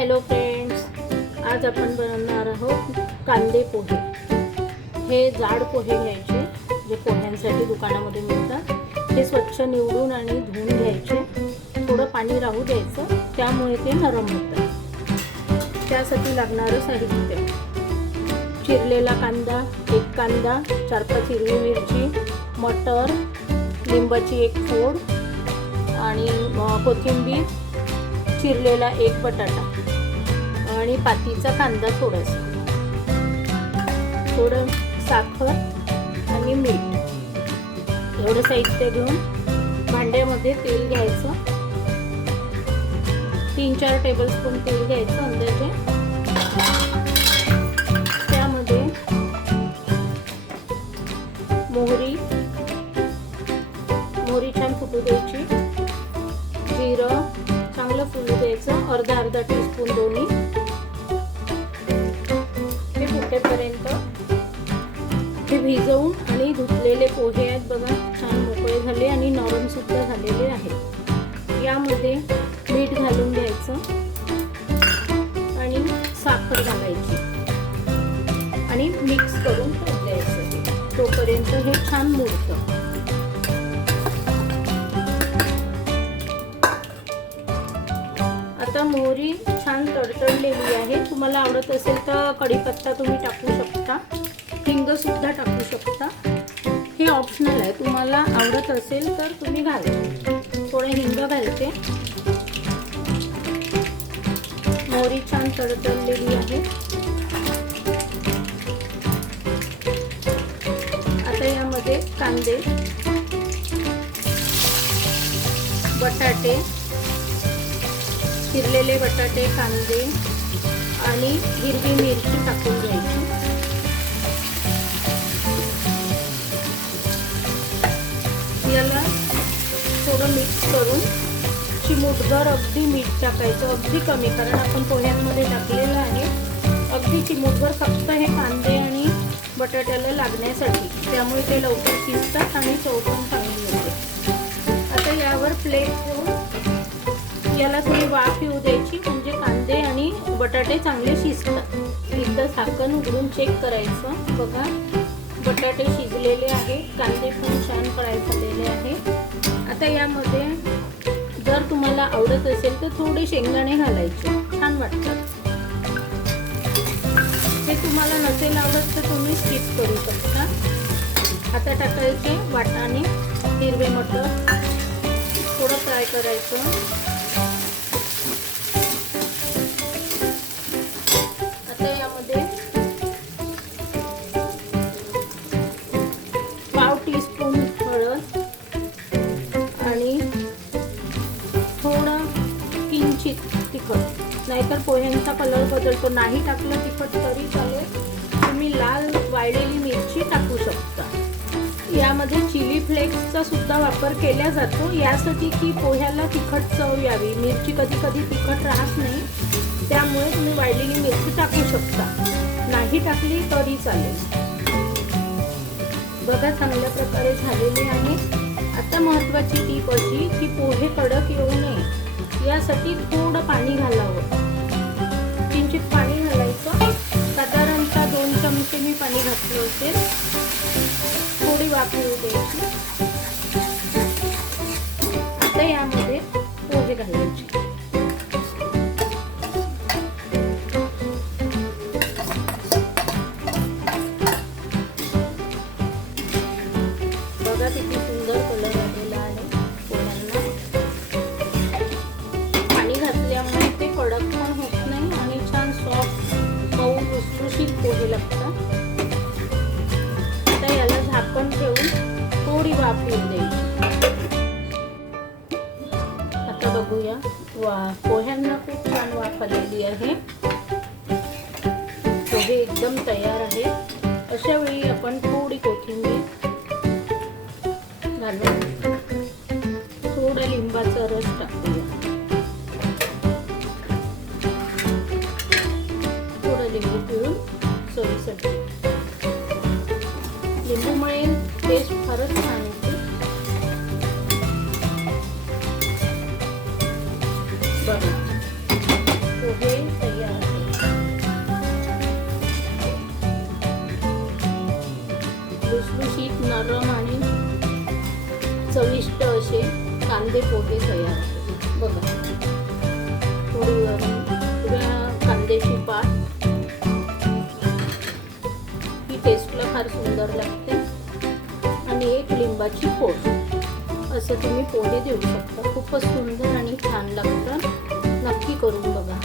Hello friends, आज आपण बनवणार आहोत कांदे पोहे। हे जाड पोहे घ्यायचे जे पोह्यांसाठी दुकानामध्ये मिळतात। हे स्वच्छ निवडून आणि धुवून घ्यायचे। थोडं पाणी राहू द्यायचं, त्यामुळे ते नरम होतात। त्यासाठी लागणारं साहित्य: चिरलेला कांदा, एक कांदा, 4-5 हिरवी मिरची, मटर, लिंबाची एक फोड आणि कोथिंबीर, चिरलेला एक बटाटा आणि पातीचा कांदा, थोडं साखर आणि मीठ। एवढं साहित्य घेऊन भांड्यामध्ये तेल घ्यायचं। 3-4 टेबलस्पून तेल घ्यायचं अंदाजे। त्यामध्ये मोहरी छान फुटू द्यायची। जिरं चांगलं फुलू द्यायचं, अर्धा टीस्पून दोन्ही। हे फुटेपर्यंत हे भिजवून आणि धुतलेले पोहे आहेत बघा, छान मोकळे झाले आणि नरम सुद्धा झालेले आहेत। यामध्ये मीठ घालून घ्यायचं आणि साखर घालायची आणि मिक्स करून ठेवून द्यायचं तोपर्यंत हे छान मुरतं। आता मोहरी छान तडतडलेली आहे। तुम्हाला आवडत असेल तर कढीपत्ता तुम्ही टाकू शकता, हिंग सुद्धा टाकू शकता। हे ऑप्शनल आहे, तुम्हाला आवडत असेल तर तुम्ही घाला। थोडं हिंग घालते। मोहरी छान तडतडलेली आहे। आता यामध्ये कांदे, बटाटे, चिरलेले बटाटे, कांदे आणि हिरवी मिरची टाकून घ्यायची। याला थोडं मिक्स करून चिमूटभर अगदी मीठ टाकायचं, अगदी कमी, कारण आपण पोह्यांमध्ये टाकलेलं आहे। अगदी चिमूटभर, फक्त हे कांदे आणि बटाट्याला लागण्यासाठी, त्यामुळे ते लवकर शिजतात आणि चव पण चांगली होते। आता यावर प्लेट ठेवून याला थोडी वाफ येऊ द्यायची, म्हणजे कांदे आणि बटाटे चांगले शिजतात। एकदा झाकण उघडून चेक करायचं बघा, बटाटे शिजलेले आहेत, कांदे पण छान फ्राय झालेले आहे। आता यामध्ये जर तुम्हाला आवडत असेल तर थोडे शेंगदाणे घालायचे, छान वाटतात। हे तुम्हाला नसेल आवडत तर तुम्ही स्किप करू शकता। आता टाकायचे वाटाणे, हिरवे मटर, थोडं फ्राय करायचं। आता यामध्ये 1/2 टीस्पून हळद आणि थोडं किंचित तिखट, नाहीतर पोह्यांचा कलर बदलतो। नाही टाकलं तिखट तरी चालेल, तुम्ही लाल वाळलेली मिरची टाकू शकता। यामध्ये चिली फ्लेक्सचा सुद्धा वापर केला जातो, यासाठी की पोह्याला तिखट चव यावी। मिरची कधी तिखट राहत नाही, त्यामुळे तुम्ही वाळलेली मिरची टाकू शकता, नाही टाकली तरी चालेल। बघा, चांगल्या प्रकारे झालेले आहे। आता महत्त्वाची टीप अशी की पोहे कडक येऊ नये, यासाठी थोडं पाणी घालावं। किंचित पाणी घालायचं, साधारणतः 2 चमचे मी पाणी घातलं असेल। थोडी वाफ येऊ द्यायची। आता यामध्ये पोहे घालायचे। बघा किती सुंदर कलर आलेला आहे पोह्यांना। पाणी घातल्यामुळे ते कडक पण होत नाही आणि छान सॉफ्ट, मऊ, लुसलुशीत पोहे लागतात। आता याला झाकण ठेवून थोडी वाफ येऊ द्यायची। आता बघूया, पोह्यांना खूप छान वाफ आलेली आहे। पोहे एकदम तयार आहे। अशा वेळी आपण थोडी कोथिंबीर घालून थोडा लिंबाचा रस टाकूया। थोडं लिंबू पिळून चवीसाठी, लिंबूमुळे टेस्ट फारच छान येते। बघा, पोहे खुसखुशीत नरम आणि चविष्ट असे कांदे पोहे तयार होते बघा. थोडी कांद्याची पात ही टेस्टला फार सुंदर लागते आणि एक लिंबाची फोड असं तुम्ही पोहे देऊ शकता. खूपच सुंदर आणि छान लागतात. नक्की करून बघा.